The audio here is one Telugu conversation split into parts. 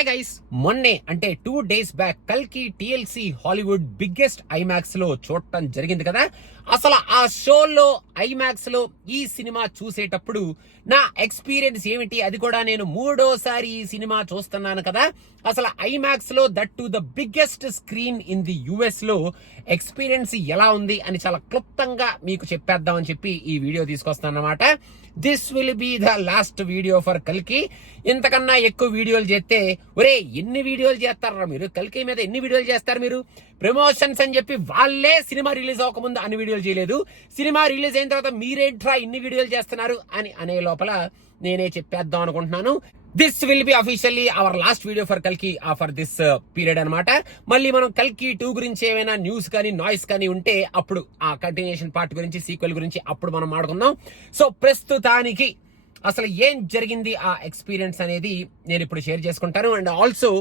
హాయ్ గైస్, మొన్నే అంటే 2 days బ్యాక్ కల్కి టిఎల్సి హాలీవుడ్ బిగ్గెస్ట్ ఐమాక్స్ లో చూడటం జరిగింది కదా. అసలు ఆ షోలో ఐమాక్స్ లో ఈ సినిమా చూసేటప్పుడు నా ఎక్స్పీరియన్స్ ఏమిటి, అది కూడా నేను 3వ సారి ఈ సినిమా చూస్తున్నాను కదా. అసలు ఐమాక్స్ లో that to the biggest screen in the US లో ఎక్స్పీరియన్స్ ఎలా ఉంది అని చాలా క్లుప్తంగా మీకు చెప్పేద్దామని చెప్పి ఈ వీడియో తీసుకొస్తాను అన్నమాట. This will be the last video for కల్కి. ఇంతకన్నా ఎక్కువ వీడియోలు చేస్తే ఒరే ఎన్ని వీడియోలు చేస్తారా మీరు, కల్కి మీద ఎన్ని వీడియోలు చేస్తారు మీరు, ప్రమోషన్స్ అని చెప్పి వాళ్ళే సినిమా రిలీజ్ అవ్వకముందు అన్ని వీడియోలు చేయలేదు, సినిమా రిలీజ్ అయిన తర్వాత మీరేంట్రా ఇన్ని వీడియోలు చేస్తున్నారు అని అనే లోపల నేనే చెప్పేద్దాం అనుకుంటున్నాను. This will be officially our last video for కల్కి ఫర్ దిస్ పీరియడ్ అనమాట. మళ్ళీ మనం కల్కి 2 గురించి ఏమైనా న్యూస్ కానీ నాయిస్ కానీ ఉంటే అప్పుడు ఆ కంటిన్యూషన్ పార్ట్ గురించి, సీక్వెల్ గురించి అప్పుడు మనం మాట్లాడుకుందాం. సో ప్రస్తుతానికి అసలు ఏం జరిగింది ఆ ఎక్స్పీరియన్స్ అనేది నేను ఇప్పుడు షేర్ చేసుకుంటాను. అండ్ ఆల్సో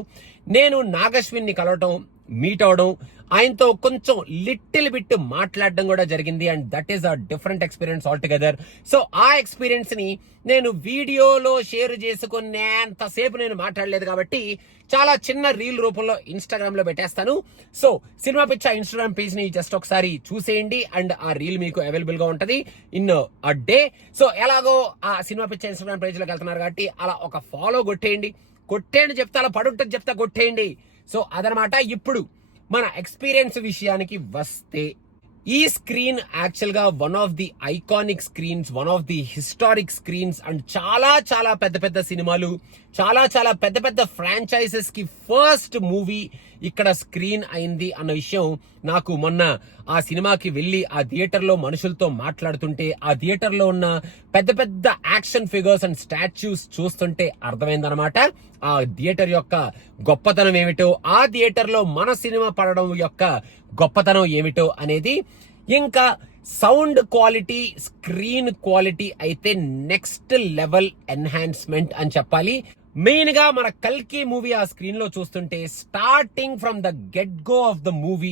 నేను నాగశ్విన్ ని కలవటం, మీట్ అవడం, ఆయనతో కొంచెం లిటిల్ బిట్ మాట్లాడడం కూడా జరిగింది. And that is a different experience all together. So ఆ ఎక్స్పీరియన్స్ ని నేను వీడియోలో షేర్ చేసుకునేంతసేపు నేను మాట్లాడలేదు కాబట్టి చాలా చిన్న రీల్ రూపంలో ఇన్స్టాగ్రామ్ లో పెట్టేస్తాను. సో సినిమా పిచ్చ ఇన్స్టాగ్రామ్ పేజ్ ని జస్ట్ ఒకసారి చూసేయండి అండ్ ఆ రీల్ మీకు అవైలబుల్ గా ఉంటది ఇన్ అ డే. సో ఎలాగో ఆ సినిమా పిచ్చ ఇన్స్టాగ్రామ్ పేజ్ లోకి వెళ్తున్నారు కాబట్టి అలా ఒక ఫాలో కొట్టేయండి చెప్తా, అలా పడుంటుంది చెప్తా కొట్టేయండి. సో అదనమాట. ఇప్పుడు మన ఎక్స్పీరియన్స్ విషయానికి వస్తే, ఈ స్క్రీన్ యాక్చువల్ గా one of the iconic screens, one of the historic screens. And చాలా చాలా పెద్ద పెద్ద సినిమాలు, చాలా చాలా పెద్ద పెద్ద ఫ్రాంచైజెస్ కి ఫస్ట్ మూవీ ఇక్కడ స్క్రీన్ అయింది అన్న విషయం నాకు మొన్న ఆ సినిమాకి వెళ్లి ఆ థియేటర్ లో మనుషులతో మాట్లాడుతుంటే, ఆ థియేటర్ లో ఉన్న పెద్ద పెద్ద యాక్షన్ ఫిగర్స్ అండ్ స్టాచ్యూస్ చూస్తుంటే అర్థమైందనమాట ఆ థియేటర్ యొక్క గొప్పతనం ఏమిటో, ఆ థియేటర్ లో మన సినిమా పడడం యొక్క గొప్పతనం ఏమిటో అనేది. ఇంకా సౌండ్ క్వాలిటీ, స్క్రీన్ క్వాలిటీ అయితే నెక్స్ట్ లెవెల్ ఎన్హాన్స్మెంట్ అని చెప్పాలి. మెయిన్ గా మన కల్కి మూవీ ఆ స్క్రీన్ లో చూస్తుంటే starting from the get go of the movie,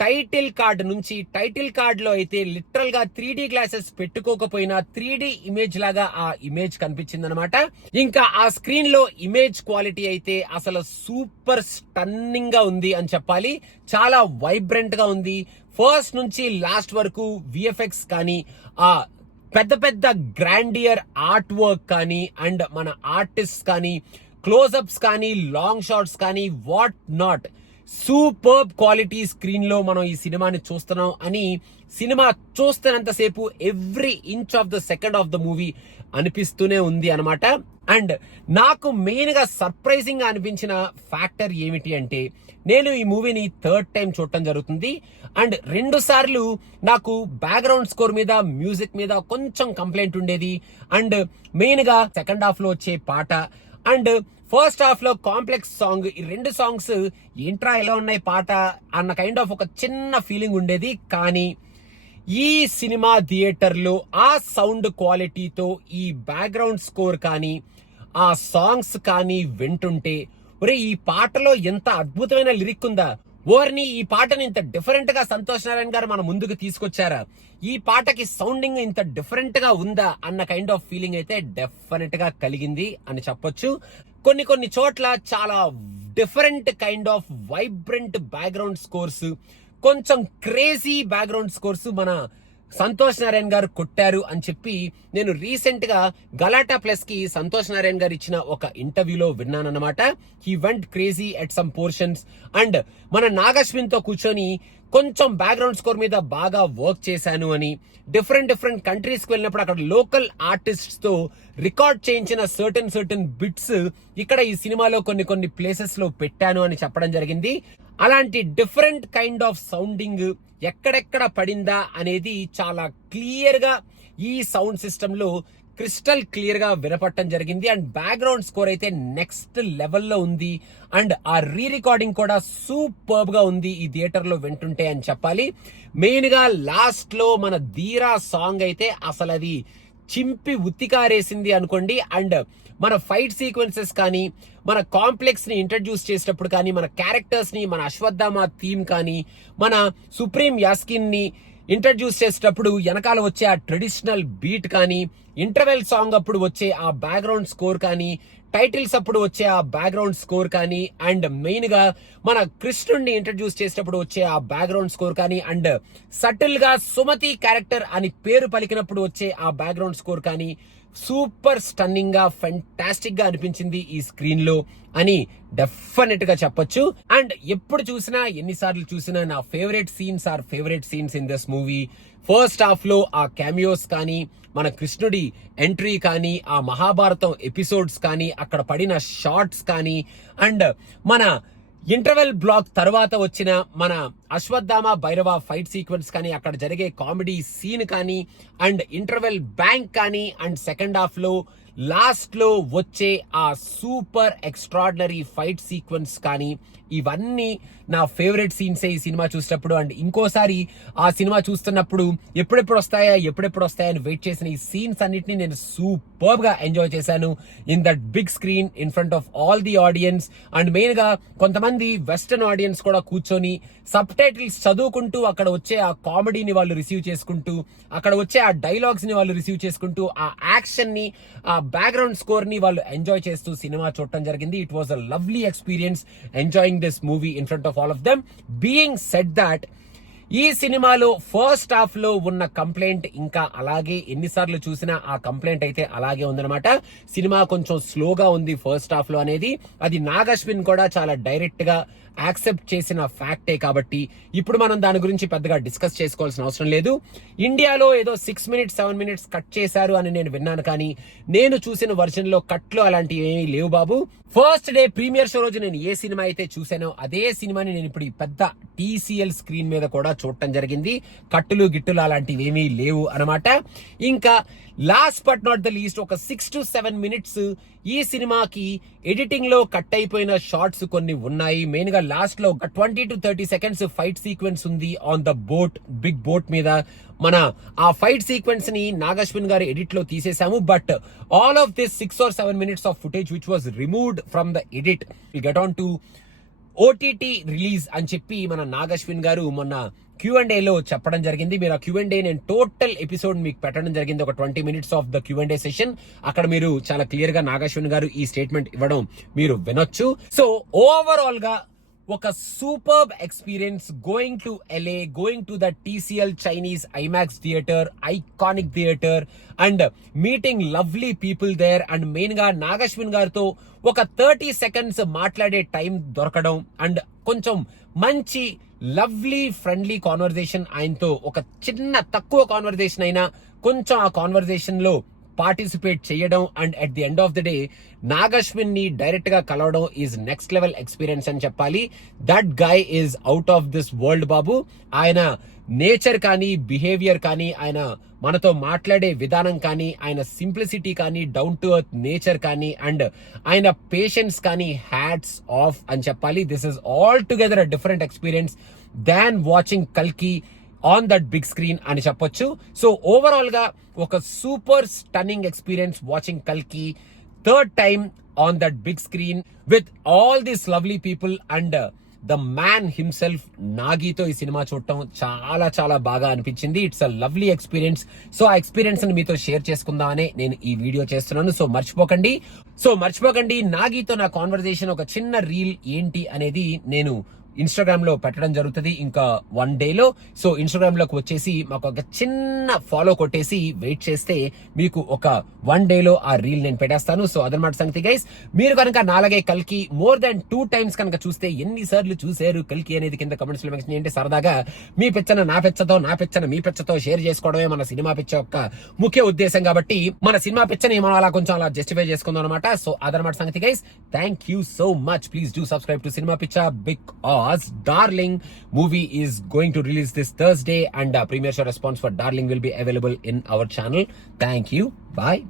title card నుంచి, టైటిల్ కార్డ్ లో అయితే లిటరల్ గా 3D గ్లాసెస్ పెట్టుకోకపోయినా 3D ఇమేజ్ లాగా ఆ ఇమేజ్ కనిపించింది అనమాట. ఇంకా ఆ స్క్రీన్ లో ఇమేజ్ క్వాలిటీ అయితే అసలు సూపర్ స్టన్నింగ్ గా ఉంది అని చెప్పాలి. చాలా వైబ్రెంట్ గా ఉంది. ఫస్ట్ నుంచి లాస్ట్ వరకు విఎఫ్ఎక్స్ కానీ, ఆ పెద్ద పెద్ద గ్రాండియర్ ఆర్ట్ వర్క్ కానీ, అండ్ మన ఆర్టిస్ట్ కానీ, క్లోజ్అప్స్ కానీ, లాంగ్ షాట్స్ కానీ, what not, superb quality screen లో మనం ఈ సినిమాని చూస్తున్నాం అని సినిమా చూస్తున్నంతసేపు every inch of the second of the movie అనిపిస్తూనే ఉంది అనమాట. అండ్ నాకు మెయిన్ గా సర్ప్రైజింగ్ గా అనిపించిన ఫ్యాక్టర్ ఏమిటి అంటే, నేను ఈ మూవీని 3rd టైం చూడటం జరుగుతుంది. అండ్ 2 సార్లు నాకు బ్యాక్గ్రౌండ్ స్కోర్ మీద, మ్యూజిక్ మీద కొంచెం కంప్లైంట్ ఉండేది. అండ్ మెయిన్ గా సెకండ్ హాఫ్ లో వచ్చే పాట అండ్ ఫస్ట్ హాఫ్ లో కాంప్లెక్స్ సాంగ్, ఈ 2 సాంగ్స్ ఏంట్రా ఎలా ఉన్నాయి పాట అన్న కైండ్ ఆఫ్ ఒక చిన్న ఫీలింగ్ ఉండేది. కానీ ఈ సినిమా థియేటర్ లో ఆ సౌండ్ క్వాలిటీతో ఈ బ్యాక్గ్రౌండ్ స్కోర్ కానీ, ఆ సాంగ్స్ కానీ వింటుంటే, ఒరే ఈ పాటలో ఎంత అద్భుతమైన లిరిక్ ఉందా, ఓర్ని ఈ పాటని ఇంత డిఫరెంట్ గా సంతోష్ నారాయణ గారు మన ముందుకు తీసుకొచ్చారా, ఈ పాటకి సౌండింగ్ ఇంత డిఫరెంట్ గా ఉందా అన్న కైండ్ ఆఫ్ ఫీలింగ్ అయితే డెఫినెట్ గా కలిగింది అని చెప్పొచ్చు. కొన్ని చోట్ల చాలా different kind of vibrant background scores, కొంచెం క్రేజీ బ్యాక్గ్రౌండ్ స్కోర్స్ మన సంతోష్ నారాయణ గారు కొట్టారు అని చెప్పి నేను రీసెంట్ గా గలాటా ప్లస్ కి సంతోష్ నారాయణ గారు ఇచ్చిన ఒక ఇంటర్వ్యూలో విన్నానన్నమాట. He went crazy at some portions. And మన నాగశ్విన్ తో కూర్చొని కొంచెం బ్యాక్గ్రౌండ్ స్కోర్ మీద బాగా వర్క్ చేశాను అని, డిఫరెంట్ కంట్రీస్ కి వెళ్ళినప్పుడు అక్కడ లోకల్ ఆర్టిస్ట్స్ తో రికార్డ్ చేయించిన సర్టన్ బిట్స్ ఇక్కడ ఈ సినిమాలో కొన్ని ప్లేసెస్ లో పెట్టాను అని చెప్పడం జరిగింది. అలాంటి డిఫరెంట్ కైండ్ ఆఫ్ సౌండింగ్ ఎక్కడెక్కడ పడిందా అనేది చాలా క్లియర్ గా ఈ సౌండ్ సిస్టమ్ లో క్రిస్టల్ క్లియర్ గా వినపడటం జరిగింది. అండ్ బ్యాక్గ్రౌండ్ స్కోర్ అయితే నెక్స్ట్ లెవెల్లో ఉంది. అండ్ ఆ రీ రికార్డింగ్ కూడా సూపర్బ్ గా ఉంది ఈ థియేటర్ లో వింటుంటే అని చెప్పాలి. మెయిన్ గా లాస్ట్ లో మన ధీరా సాంగ్ అయితే అసలు అది చింపి ఉత్తికారేసింది అనుకోండి. అండ్ మన ఫైట్ సీక్వెన్సెస్ కానీ, మన కాంప్లెక్స్ ని ఇంట్రడ్యూస్ చేసేటప్పుడు కానీ, మన క్యారెక్టర్స్ ని, మన అశ్వత్థామ థీమ్ కానీ, మన సుప్రీం యాస్కిన్ ని ఇంట్రడ్యూస్ చేసేటప్పుడు వెనకాల వచ్చే ఆ ట్రెడిషనల్ బీట్ కానీ, ఇంటర్వెల్ సాంగ్ అప్పుడు వచ్చే ఆ బ్యాక్గ్రౌండ్ స్కోర్ కానీ, టైటిల్స్ అప్పుడు వచ్చే ఆ బ్యాక్గ్రౌండ్ స్కోర్ కానీ, అండ్ మెయిన్ గా మన కృష్ణుడిని ఇంట్రడ్యూస్ చేసేటప్పుడు వచ్చే ఆ బ్యాక్గ్రౌండ్ స్కోర్ కానీ, అండ్ సటిల్ గా సుమతి క్యారెక్టర్ అని పేరు పలికినప్పుడు వచ్చే ఆ బ్యాక్గ్రౌండ్ స్కోర్ కానీ సూపర్ స్టన్నింగ్ గా ఫెంటాస్టిక్ గా అనిపించింది ఈ స్క్రీన్ లో అని డెఫినెట్ గా చెప్పొచ్చు. అండ్ ఎప్పుడు చూసినా ఎన్నిసార్లు చూసినా నా favourite scenes in this movie. First half లో ఆ క్యామియోస్ కానీ, మన కృష్ణుడి ఎంట్రీ కానీ, ఆ మహాభారతం ఎపిసోడ్స్ కానీ, అక్కడ పడిన షార్ట్స్ కానీ, అండ్ మన ఇంటర్వెల్ బ్లాక్ తర్వాత వచ్చిన మన అశ్వత్థామ భైరవ ఫైట్ సీక్వెన్స్ కానీ, అక్కడ జరిగే కామెడీ సీన్ కానీ, అండ్ ఇంటర్వెల్ బ్యాంక్ కానీ, అండ్ సెకండ్ హాఫ్ లో లాస్ట్ లో వచ్చే ఆ సూపర్ ఎక్స్ట్రాడినరీ ఫైట్ సీక్వెన్స్ కానీ, ఇవన్నీ నా ఫేవరెట్ సీన్స్ ఈ సినిమా చూసేటప్పుడు. అండ్ ఇంకోసారి ఆ సినిమా చూస్తున్నప్పుడు ఎప్పుడెప్పుడు వస్తాయా అని వెయిట్ చేసిన ఈ సీన్స్ అన్నిటిని నేను సూపర్ గా ఎంజాయ్ చేశాను in that big screen in front of all the audience. And main గా కొంతమంది వెస్టర్న్ ఆడియన్స్ కూడా కూర్చొని సబ్ టైటిల్స్ చదువుకుంటూ అక్కడ వచ్చే ఆ కామెడీని వాళ్ళు రిసీవ్ చేసుకుంటూ, అక్కడ వచ్చే ఆ డైలాగ్స్ ని వాళ్ళు రిసీవ్ చేసుకుంటూ, ఆ యాక్షన్ ని, ఆ బ్యాక్గ్రౌండ్ స్కోర్ ని వాళ్ళు ఎంజాయ్ చేస్తూ సినిమా చూడటం జరిగింది. It was a lovely experience enjoying this movie in front of all of them. Being said that, ఈ సినిమాలో ఫస్ట్ హాఫ్ లో ఉన్న కంప్లైంట్ ఇంకా అలాగే ఎన్నిసార్లు చూసినా ఆ కంప్లైంట్ అయితే అలాగే ఉందన్నమాట. సినిమా కొంచెం స్లోగా ఉంది ఫస్ట్ హాఫ్ లో అనేది అది నాగ్ అశ్విన్ కూడా చాలా డైరెక్ట్ గా యాక్సెప్ట్ చేసిన ఫ్యాక్టే. కాబట్టి ఇప్పుడు మనం దాని గురించి పెద్దగా డిస్కస్ చేసుకోవాల్సిన అవసరం లేదు. ఇండియాలో ఏదో 6 minutes 7 minutes కట్ చేశారు అని నేను విన్నాను, కానీ నేను చూసిన వర్షన్ లో కట్లు అలాంటివి ఏమీ లేవు బాబు. ఫస్ట్ డే ప్రీమియర్ షో రోజు నేను ఏ సినిమా అయితే చూసానో అదే సినిమాని నేను ఇప్పుడు ఈ పెద్ద TCL స్క్రీన్ మీద కూడా చూడటం జరిగింది. కట్టులు గిట్టులు అలాంటివి ఏమీ లేవు అనమాట. ఇంకా last but not the least, ఒక 6 to 7 minutes ఈ సినిమాకి ఎడిటింగ్ లో కట్ అయిపోయిన షార్ట్స్ కొన్ని ఉన్నాయి. మెయిన్ గా లాస్ట్ లో 20 to 30 seconds ఫైట్ సీక్వెన్స్ ఉంది on the boat, big boat మీద. మన ఆ ఫైట్ సీక్వెన్స్ ని నాగ్ అశ్విన్ గారు ఎడిట్ లో తీసేసాము. But all of this 6 or 7 minutes of footage which was removed from the edit will get on to OTT release అని చెప్పి మన నాగ్ అశ్విన్ గారు మొన్న Q&A లో చెప్పడం జరిగింది. మీరు ఆ Q&A నేను టోటల్ ఎపిసోడ్ మీకు పెట్టడం జరిగింది, ఒక 20 minutes of the Q&A session. అక్కడ మీరు చాలా క్లియర్ గా నాగ్ అశ్విన్ గారు ఈ స్టేట్మెంట్ ఇవ్వడం మీరు వినొచ్చు. సో ఓవరాల్ గా ఒక superb experience going to LA, going to the TCL Chinese IMAX theatre, iconic theatre, and meeting lovely people there. And main గా నాగ్ అశ్విన్ గారితో ఒక 30 seconds మాట్లాడే టైం దొరకడం, అండ్ కొంచెం మంచి లవ్లీ ఫ్రెండ్లీ కాన్వర్జేషన్ ఆయనతో, ఒక చిన్న తక్కువ కాన్వర్జేషన్ అయినా కొంచెం ఆ కాన్వర్జేషన్ లో పార్టిసిపేట్ చేయడం. And at the end of the day Nag Ashwin ని డైరెక్ట్ గా కలవడం ఈజ్ నెక్స్ట్ లెవెల్ ఎక్స్పీరియన్స్ అని చెప్పాలి. That guy is out of this world బాబు. ఆయన నేచర్ కానీ, బిహేవియర్ కానీ, ఆయన మనతో మాట్లాడే విధానం కానీ, ఆయన సింప్లిసిటీ కానీ, డౌన్ టు ఎర్త్ నేచర్ కానీ, అండ్ ఆయన పేషెన్స్ కానీ, హ్యాట్స్ ఆఫ్ అని చెప్పాలి. This is all together a different experience than watching కల్కి ఆన్ దట్ బిగ్ స్క్రీన్ అని చెప్పొచ్చు. సో ఓవరాల్ గా ఒక సూపర్ స్టన్నింగ్ ఎక్స్పీరియన్స్ వాచింగ్ కల్కి third time on that big screen with all these lovely people and the man himself నాగితో ఈ సినిమా చూడటం చాలా చాలా బాగా అనిపించింది. It's a lovely experience. So ఆ ఎక్స్పీరియన్స్ ని మీతో షేర్ చేసుకుందామనే నేను ఈ వీడియో చేస్తున్నాను. సో మర్చిపోకండి నాగితో నా కాన్వర్జేషన్, ఒక చిన్న రీల్ ఏంటి అనేది నేను ఇన్స్టాగ్రామ్ లో పెట్టడం జరుగుతుంది ఇంకా 1 day లో. సో ఇన్స్టాగ్రామ్ లోకి వచ్చేసి మాకు ఒక చిన్న ఫాలో కొట్టేసి వెయిట్ చేస్తే మీకు ఒక 1 day లో ఆ రీల్ నేను పెట్టేస్తాను. సో అదనమాట సంగతి గైస్. మీరు కనుక నాలాగే కల్కి మోర్ దాన్ 2 times కనుక చూస్తే ఎన్నిసార్లు చూసారు కల్కి అనేది కింద కమెంట్స్ లో మెన్షన్ చేయండి. సరదాగా మీ పిచ్చన నా పిచ్చతో, నా పిచ్చన మీ పిచ్చతో షేర్ చేసుకోవడమే మన సినిమా పిచ్చ యొక్క ముఖ్య ఉద్దేశం. కాబట్టి మన సినిమా పిచ్చని మనం అలా కొంచెం అలా జస్టిఫై చేసుకుందాం అనమాట. సో అదనమాట సంగతి guys. Thank you so much. Please do subscribe to Cinema Picha because Darling movie is going to release this Thursday, and premiere show response for Darling will be available in our channel. Thank you. Bye.